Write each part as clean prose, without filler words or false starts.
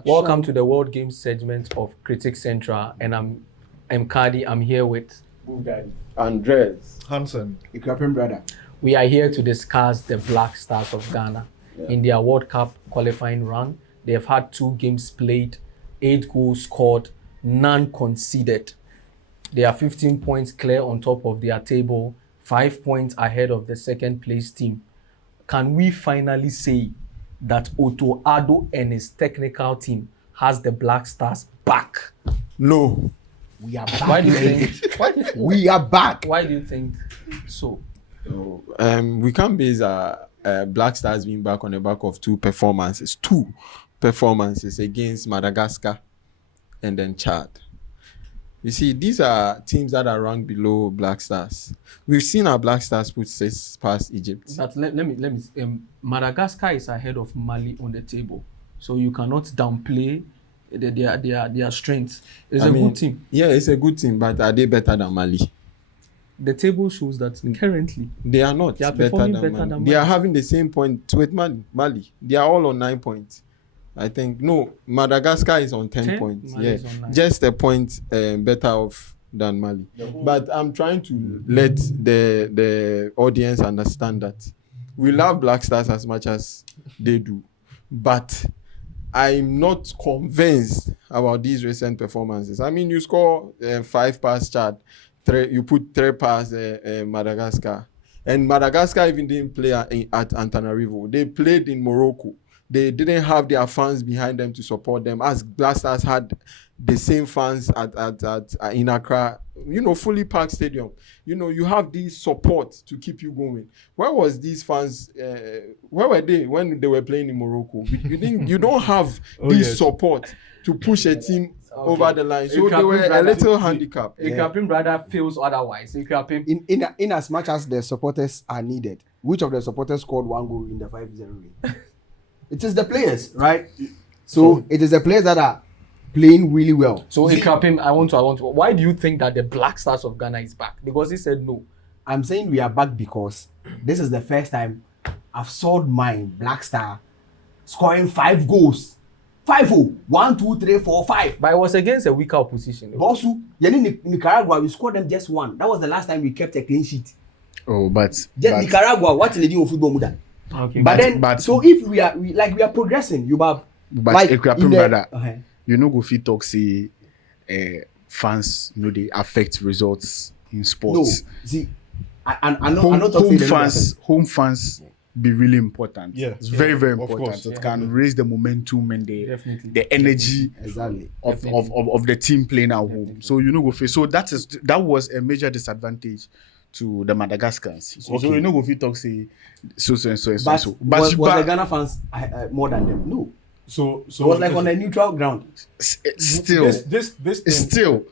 Welcome to the World Games segment of Critic Central, and I'm Cardi. I'm here with Andres Hansen. Ikrapim brother. We are here to discuss the Black Stars of Ghana in their World Cup qualifying run. They have had 2 games played, 8 goals scored, none conceded. They are 15 points clear on top of their table, 5 points ahead of the second place team. Can we finally say that Otto, Addo and his technical team has the Black Stars back? No. We are back. Why do you think? We are back. Why do you think so? we can't base Black Stars being back on the back of 2 performances against Madagascar and then Chad. You see, these are teams that are ranked below Black Stars. We've seen our Black Stars put 6 past Egypt. But let me. Madagascar is ahead of Mali on the table, so you cannot downplay their strength. It's a good team. Yeah, it's a good team, but are they better than Mali? The table shows that currently they are not. They are better performing than better Mali. than Mali. They are having the same point with Mali. They are all on 9 points. I think Madagascar is on 10 points. Mali is on 9. Just a point better off than Mali. But I'm trying to let the audience understand that we love Black Stars as much as they do, but I'm not convinced about these recent performances. I mean, you score 5 past Chad, you put 3 past Madagascar, and Madagascar even didn't play at Antananarivo. They played in Morocco. They didn't have their fans behind them to support them, as Black Stars had the same fans in Accra, fully packed stadium. You have these support to keep you going. Where was these fans? Where were they when they were playing in Morocco? You don't have this support to push a team over the line. So they were a little handicapped. Ikrapim brother feels otherwise. In as much as the supporters are needed, which of the supporters scored 1 goal in the 5-0 win? It is the players, right? So it is the players that are playing really well. So Ikrapim, I want to. Why do you think that the Black Stars of Ghana is back? Because he said no. I'm saying we are back because this is the first time I've saw my Black Star scoring 5 goals. 5-0. 1, 2, 3, 4, 5. But it was against a weaker opposition. Bosu, Nicaragua, we scored them just 1. That was the last time we kept a clean sheet. Nicaragua, what in the deal of football muda? Okay. But so if we are progressing, you have like brother, go fit talk say fans they affect results in sports. No, see, I'm not home fans be really important. Yeah, it's very, very important. It can raise the momentum and the energy of the team playing at home. So go face. So that was a major disadvantage to the Madagascars. So go fit talk say so. But was the Ghana fans more than them? No. So it was like on a neutral ground. Still, this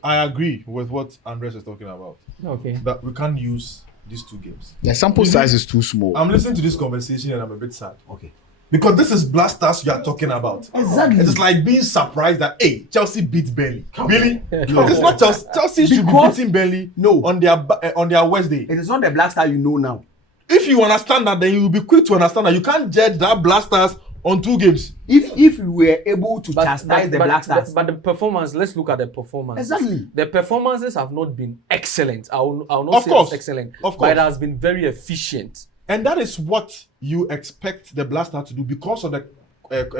I agree with what Andres is talking about. Okay. That we can't use these 2 games. The sample size is too small. I'm listening to this conversation and I'm a bit sad. Okay. Because this is Black Stars you are talking about. Exactly. It's like being surprised that Chelsea beat Burnley. Really? It's not Chelsea. Chelsea should be beating Burnley on their Wednesday. It is not the Black Star you know now. If you understand that, then you will be quick to understand that you can't judge that Black Stars on 2 games. If we were able to chastise the Black Stars. But the performance, let's look at the performance. Exactly. The performances have not been excellent. I will not say it's excellent. Of course. But it has been very efficient. And that is what you expect the Black Stars to do because of the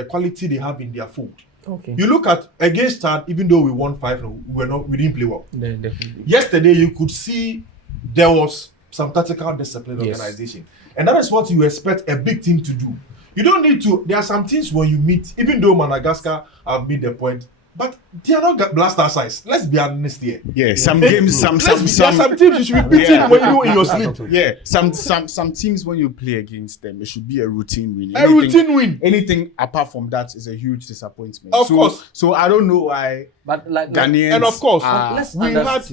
quality they have in their fold. Okay. You look at against Chad, even though we won 5-0, we didn't play well. Yeah, definitely. Yesterday, you could see there was some tactical discipline organization. And that is what you expect a big team to do. You don't need to. There are some teams when you meet, even though Madagascar have made the point, but they are not Black Star size. Let's be honest here. Yeah, some games, some teams you should be beating when you in your sleep. Yeah, some teams when you play against them, it should be a routine win. Routine win. Anything apart from that is a huge disappointment. Of course. So I don't know why. But like Ghanaians and of course,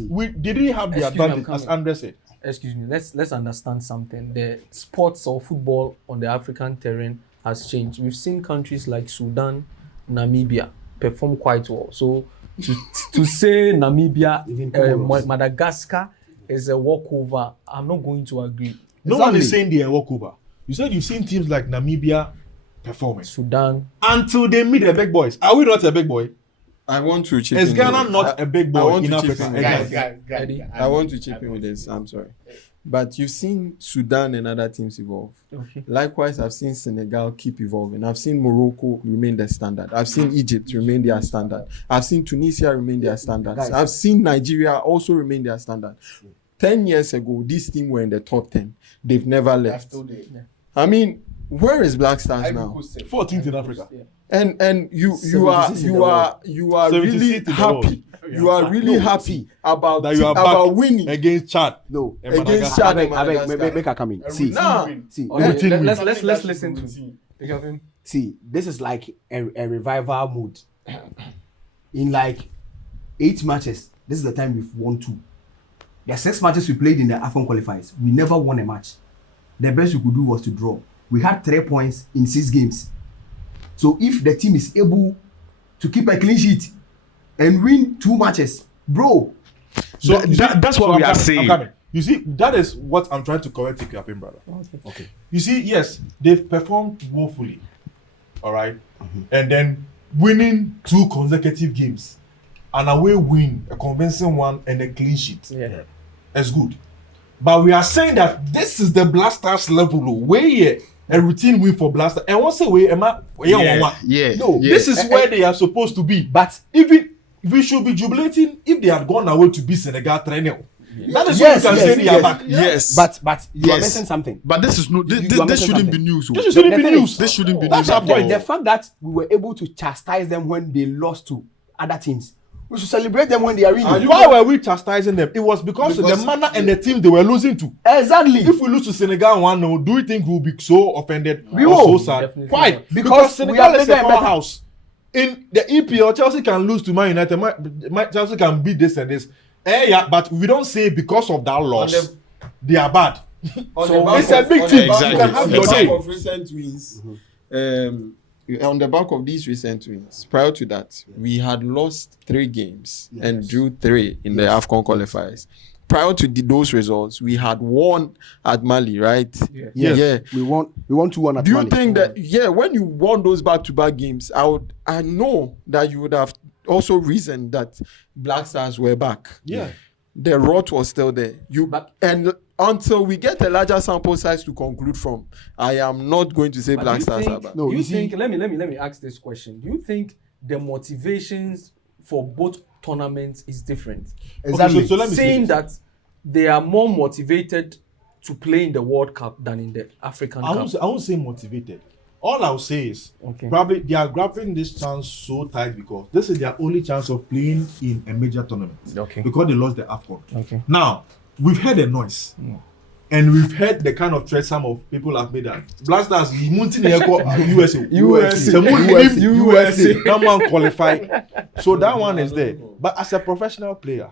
we didn't have the advantage, as Andres said. Excuse me. Let's understand something. The sports or football on the African terrain has changed. We've seen countries like Sudan, Namibia perform quite well. So to say Namibia, Madagascar is a walkover, I'm not going to agree. No one is saying they are walkover. You said you've seen teams like Namibia performing Sudan. until they meet the big boys. Are we not a big boy? I want to chip Is in Ghana with not this. a big I boy want in to chip Africa? in with Exactly. this. I want to chip in with this. I'm sorry. But you've seen Sudan and other teams evolve. Okay. Likewise, I've seen Senegal keep evolving. I've seen Morocco remain their standard. I've seen Egypt remain their standard. I've seen Tunisia remain their standards. Guys. I've seen Nigeria also remain their standard. 10 years ago, this team were in the top 10. They've never left. I mean, where is Black Stars now? 14th in Africa. And you are 76 in the world. really 76 in the happy. You are really happy about That you are about back winning against Chad. No. and against Madagascar. Chad I and beg, Madagascar. make her come in. See, Nah. see, Okay, Routine let's listen to. see, this is like a revival mood. In like 8 matches, this is the time we've won 2. There are 6 matches we played in the AFCON qualifiers. We never won a match. The best we could do was to draw. We had 3 points in 6 games. So if the team is able to keep a clean sheet and win 2 matches, bro. So that's what I'm we are coming, saying. I'm coming. You see, that is what I'm trying to correct you, Captain brother. Okay. You see, yes, they've performed woefully, all right? And then winning 2 consecutive games, an away win, a convincing one, and a clean sheet. Yeah. That's good. But we are saying that this is the Blasters level, where here a routine win for Blaster. And once a way, Yeah. no, this is where they are supposed to be. But even we should be jubilating if they had gone away to beat Senegal 3-0. That is Yes, when you can yes, say they are yes. back. Yes. But you are Yes. missing something. But this is no. This, You this, are this missing shouldn't be something. news. This oh. shouldn't The be thing news. is- This shouldn't be That's news our at all. point. The fact that we were able to chastise them when they lost to other teams, we should celebrate them when they are winning. Why were we chastising them? It was because of the manner and the team they were losing to. Exactly. If we lose to Senegal 1-0, do you think we'll be so offended We or will. so sad? Definitely Why? not. Because we Senegal are is a bigger and better. powerhouse. In the EPL, Chelsea can lose to Man United. Chelsea can beat this and this. Yeah, but we don't say because of that loss, they are bad. So it's a big team. Exactly. You can have your Exactly. day. of recent wins, on the back of these recent wins, prior to that, we had lost 3 games and drew 3 in the AFCON qualifiers. Prior to those results, we had won at Mali, right? Yes. Yeah. We want 2-1 at Do you Mali. think that when you won those back-to-back games, I know that you would have also reasoned that Black Stars were back. Yeah. The rot was still there. And until we get a larger sample size to conclude from, I am not going to say But Black do you Stars think- are back. No, do you you see- think? Let me ask this question. Do you think the motivations for both tournaments is different? Exactly. Okay, so let me say Saying this. that they are more motivated to play in the World Cup than in the African I Cup. won't say motivated. All I'll say is Okay. probably they are grabbing this chance so tight because this is their only chance of playing in a major tournament. Okay. Because they lost the AFCON. Okay. Now, we've heard a noise. And we've heard the kind of threat some of people have made that. Blasters, USA. USA. That one qualify. So that one is there. But as a professional player,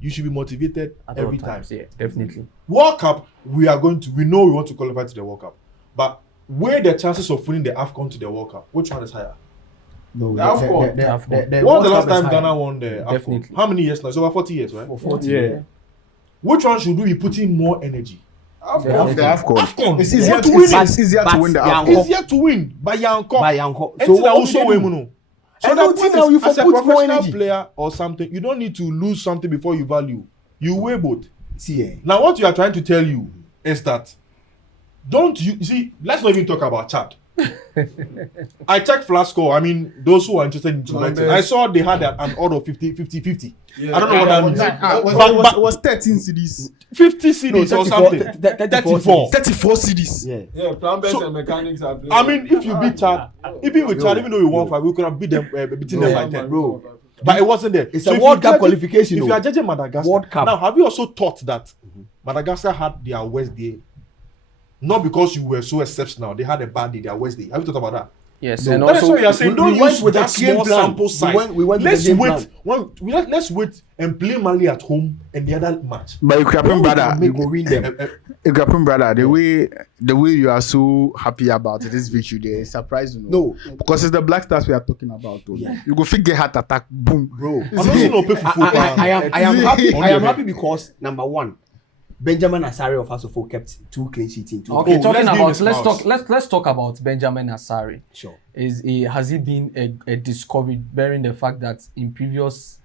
you should be motivated At every all time. times, yeah, definitely. World Cup, we know we want to qualify to the World Cup. But where the chances of winning the AFCON to the World Cup, which one is higher? No, The AFCON. The When World the last Cup is time higher. Ghana won the AFCON? Definitely. How many years now? It's over 40 years, right? For 40. Yeah. Which one should we be putting more energy? The AFCON. AFCON. It's You easier want to to win win. it. It's easier to win the But AFCON. Easier to win by Yanko. By Yanko. So So what what also do we they do? know. So So the the point point now you is, as a put more professional energy. player or something, you don't need to lose something before you value. You weigh both. See, Now, what you are trying to tell you is that you see, let's not even talk about Chad. I checked flash score. I mean, those who are interested in tonight, I saw they had an order of 50-50. I don't know what that means. It was 13 CDs. 50 CDs or something. 34. 34 CDs. Yeah. Yeah, plumbers So- and mechanics are playing. I mean, if you beat Chad, even with Chad, even though we won 5, we could have beaten them by 10. Bro. But it wasn't there. It's So a if World you Cup judge it- qualification, If though. you are judging Madagascar, World Cup. now have you also thought that Madagascar had their worst day? Not because you were so exceptional, they had a bad day, their worst day. Have you thought about that? Yes, No, and That is also what you are saying. we Don't went use with that the game small plan. sample size. We went with let's the game wait. Let's wait and play Mali at home and the other match. But Ukrainian brother, We go win them. Ukrainian brother, the way you are so happy about this victory, they surprise you. No, Because it's the Black Stars we are talking about. Oh. You go figure heart attack, boom. bro. I'm not saying no pay for football. I am happy. I am happy because number one, Benjamin Asare of Asofo kept 2 clean sheets in 2. Okay, let's talk about Benjamin Asare. Sure. Has he been a discovery, bearing the fact that in previous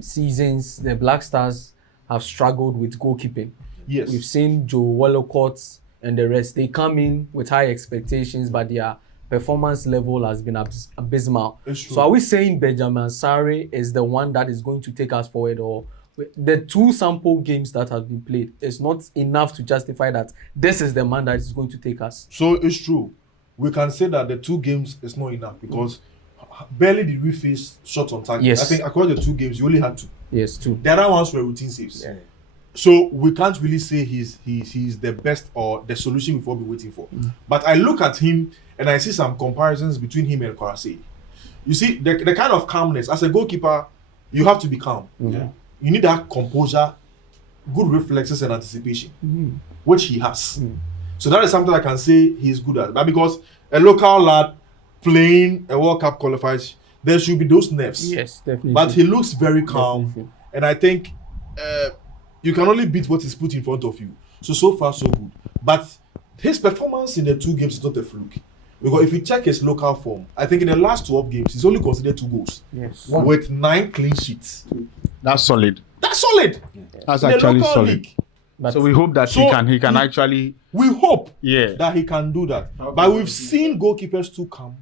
seasons the Black Stars have struggled with goalkeeping? Yes. We've seen Joe Wallacott and the rest. They come in with high expectations, but their performance level has been abysmal. So are we saying Benjamin Asare is the one that is going to take us forward, or the 2 sample games that have been played is not enough to justify that this is the man that is going to take us? So it's true. We can say that the 2 games is not enough because barely did we face shots on target. Yes. I think across the 2 games, you only had 2. Yes, 2. The other ones were routine saves. Yeah. So we can't really say he's the best or the solution we've all been waiting for. But I look at him and I see some comparisons between him and Korase. You see, the kind of calmness. As a goalkeeper, you have to be calm. Yeah. You need that composure, good reflexes and anticipation, which he has. So that is something I can say he's good at. But because a local lad playing a World Cup qualifiers, there should be those nerves. Yes, definitely. But he looks very calm. Definitely. And I think you can only beat what is put in front of you. So far, so good. But his performance in the 2 games is not a fluke. Because if you check his local form, I think in the last 12 games, he's only considered 2 goals. Yes. With 9 clean sheets. That's solid. That's solid. That's In the actually local solid. league. But So we hope that So he can actually We hope yeah. that he can do that. But we've seen goalkeepers too come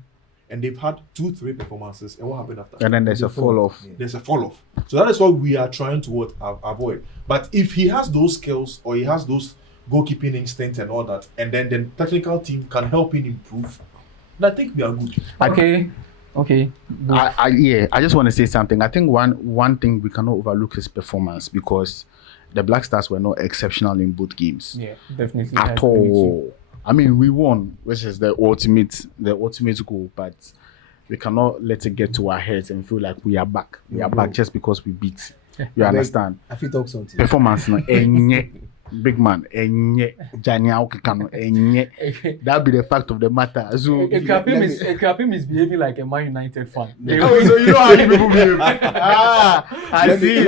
and they've had 2-3 performances. And what happened after? And then there's a fall off. There's a fall off. So that is what we are trying to avoid. But if he has those skills or he has those goalkeeping instincts and all that, and then the technical team can help him improve, then I think we are good. Okay. I just want to say something. I think one thing we cannot overlook is performance, because the Black Stars were not exceptional in both games. Yeah, definitely. At all. I mean, we won, which is the ultimate goal, but we cannot let it get to our heads and feel like we are back. We are back just because we beat. You understand? I feel talk something. Performance, no, big man, that be the fact of the matter. So Ekrapim is behaving like a Man United fan. so you know how you people behave. I Let see.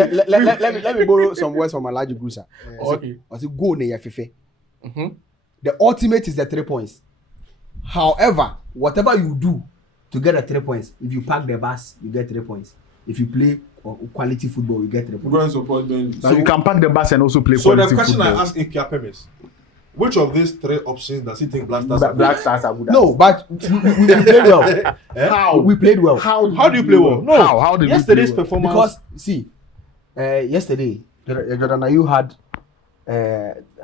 me borrow some words from Alaji Gusa. Okay. I say go near Fife. Mm-hmm. The ultimate is the 3 points. However, whatever you do to get the 3 points, if you pack the bus, you get 3 points. If you play quality football, you get 3 points. Go and support Ben. So you can pack the bus and also play So the quality question football. I ask Ekiapem is, which of these 3 options does he think Black Stars Black Stars are good at. No, but we played well. How? We played well. How do you play well? No. How did Yesterday's we play well? performance. Because see, yesterday Jordan Ayew had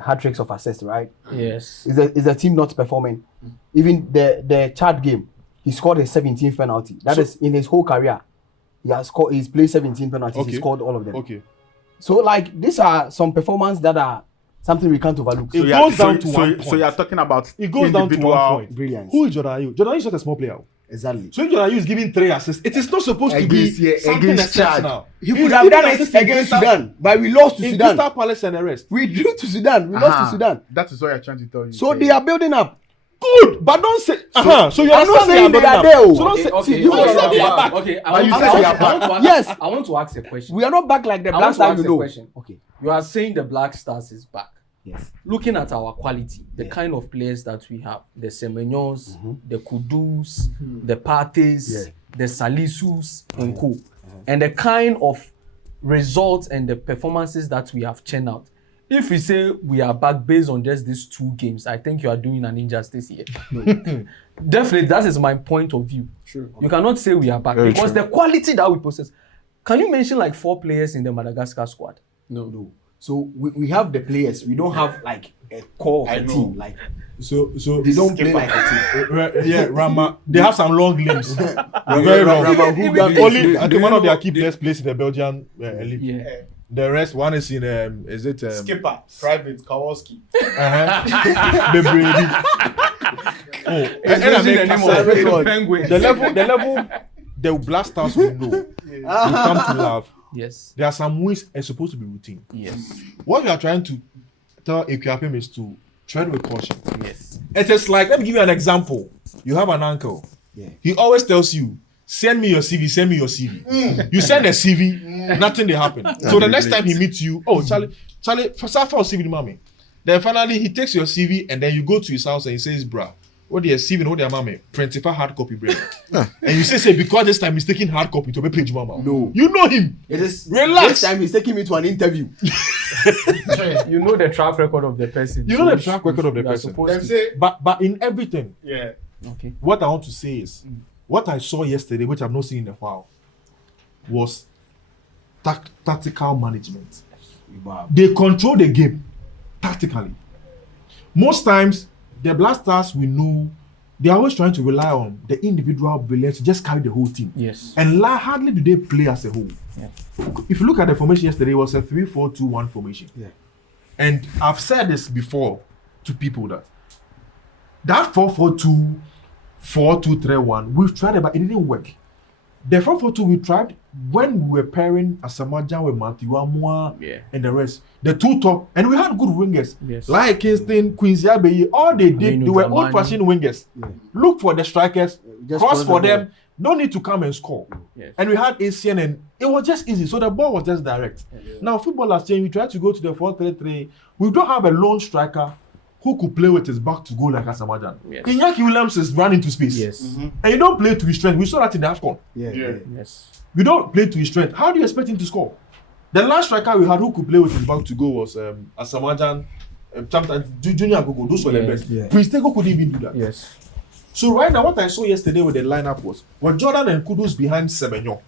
hat tricks of assists, right? Yes. Is the team not performing? Even the Chad game, he scored a 17th penalty. That is in his whole career. He's played 17 penalties. Okay. He scored all of them. Okay. So like these are some performances that are something we can't overlook. It goes down to 1 point. So you are talking about It goes down to 1 point. Brilliance. Who is Jordan Ayew? Jordan Ayew is not a small player. Exactly. So if Jordan Ayew is giving 3 assists, it is not supposed to be something against Chad. exceptional. He could have done it against Sudan, but we lost to in Sudan. Crystal Palace and the rest. We drew to Sudan. We lost to Sudan. That is what you're trying to tell you. So they are building up. Good, but don't say. So you I'm not understand saying they building are up. there. Oh. So don't say. Okay. You understand they are back. Okay. you said they are back. Yes. I want to ask a question. We are not back like the I Black want to Stars, ask you a know. question. Okay. You are saying the Black Stars is back. Yes. Looking at our quality, the kind of players that we have, the Semenyos, the Kudus, the Partys, the Salisus, and co. And the kind of results and the performances that we have churned out. If we say we are back based on just these 2 games, I think you are doing an injustice here. Definitely, that is my point of view. Sure. You cannot say we are back Very because true. the quality that we possess. Can you mention like 4 players in the Madagascar squad? No. So we have the players. We don't have like a core of a team. Like So they don't play like a team. yeah, Rama. They have some long limbs. Very long. Only I think one of their key players plays in the Belgian elite. Yeah. The rest, one is in is it Skipper, Private, Kowalski. Penguin. the level the Black Stars we know, we come to love. Yes. There are some wins are supposed to be routine. Yes. What we are trying to tell Ekiapem is to tread with caution. Yes. It is like, let me give you an example. You have an uncle. Yeah. He always tells you, send me your CV. You send a CV, nothing they happen. So the next time he meets you, oh Charlie, for CV mommy. Then finally he takes your CV and then you go to his house and he says, bruh, what they CV, what they mommy, 25 hard copy, bro. And you say because this time he's taking hard copy to be page mama. No. You know him. It is Relax. This time he's taking me to an interview. You know the track record of the person. You know the track record of the you are person. supposed Them to- say, But in everything, yeah. Okay. what I want to say is, what I saw yesterday, which I've not seen in a while, was tactical management. They control the game tactically. Most times, the Black Stars we know, they're always trying to rely on the individual brilliance to just carry the whole team. Yes. And hardly do they play as a whole. Yeah. If you look at the formation yesterday, it was a 3-4-2-1 formation. Yeah. And I've said this before to people that 4-4-2, 4-2-3-1, we've tried it, but it didn't work. The 4-4-2 we tried when we were pairing Asamaja with Matthew Amwa and the rest. The two top, and we had good wingers. Yes. Like Kingston, Quincy Abbey, all they did, Aminu they were Dramani. old-fashioned wingers. Yeah. Look for the strikers, Just cross cross for the them, no need to come and score. Yes. And we had ACN and it was just easy. So the ball was just direct. Now football has changed. We try to go to the 4-3-3. We don't have a lone striker who could play with his back to goal like Asamajan. Yes. Iñaki Williams is running into space. Yes. And you don't play to his strength. We saw that in the AFCON. Yeah. Yes. You don't play to his strength. How do you expect him to score? The last striker we had who could play with his back to goal was Asamajan, Junior Gogo. Those were the Yeah. best. Yeah. Prince Tego couldn't even do that. Yes. So right now, what I saw yesterday with the lineup was when Jordan and Kudus behind Semenyo,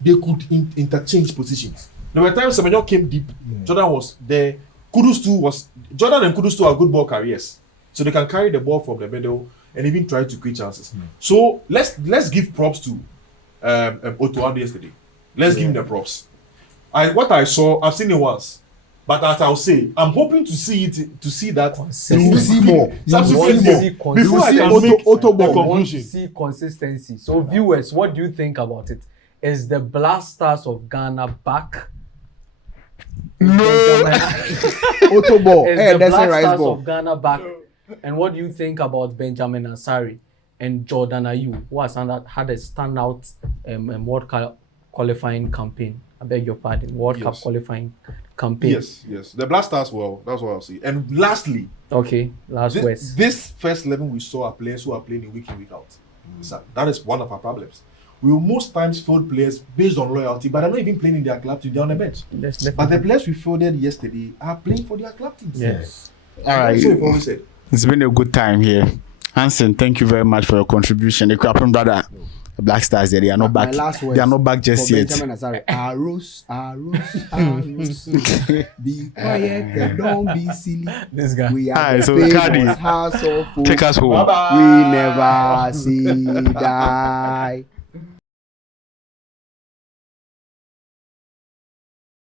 they could interchange positions. There were times Semenyo came deep, Jordan was there. Jordan and Kudus too are good ball carriers, so they can carry the ball from the middle and even try to create chances. So let's give props to Otto Addo yesterday. Let's give him the props. What I saw, I've seen it once. But as I'll say, I'm hoping to see that Consistent. You will see more. You want to see before I consistency. can make Otto the ball. You want to conclusion. see consistency. So viewers, what do you think about it? Is the Black Stars of Ghana back? Otto ball. Is Hey, the that's a Black rice Stars ball. of Ghana back? And what do you think about Benjamin Asari and Jordan Ayew, who has had a standout World Cup qualifying campaign? I beg your pardon, World Cup Yes. qualifying campaign. Yes. The Black Stars, well, that's what I'll say. And lastly, Okay, last words. this first 11 we saw are players who are playing week in, week out. So that is one of our problems. We will most times field players based on loyalty, but they're not even playing in their club team, they're on the bench. Yes, But the players we fielded yesterday are playing for their club teams. yes. All right. That's what we've always said. It's been a good time here. Hansen, thank you very much for your contribution. The Krappen brother, the Black Stars, they are not My back. last words They are not back just for yet. Benjamin Asare. Arus. Be quiet and don't be silly. This guy. We are Alright, the so famous Cardi, house of folk. Take us home. We never say die.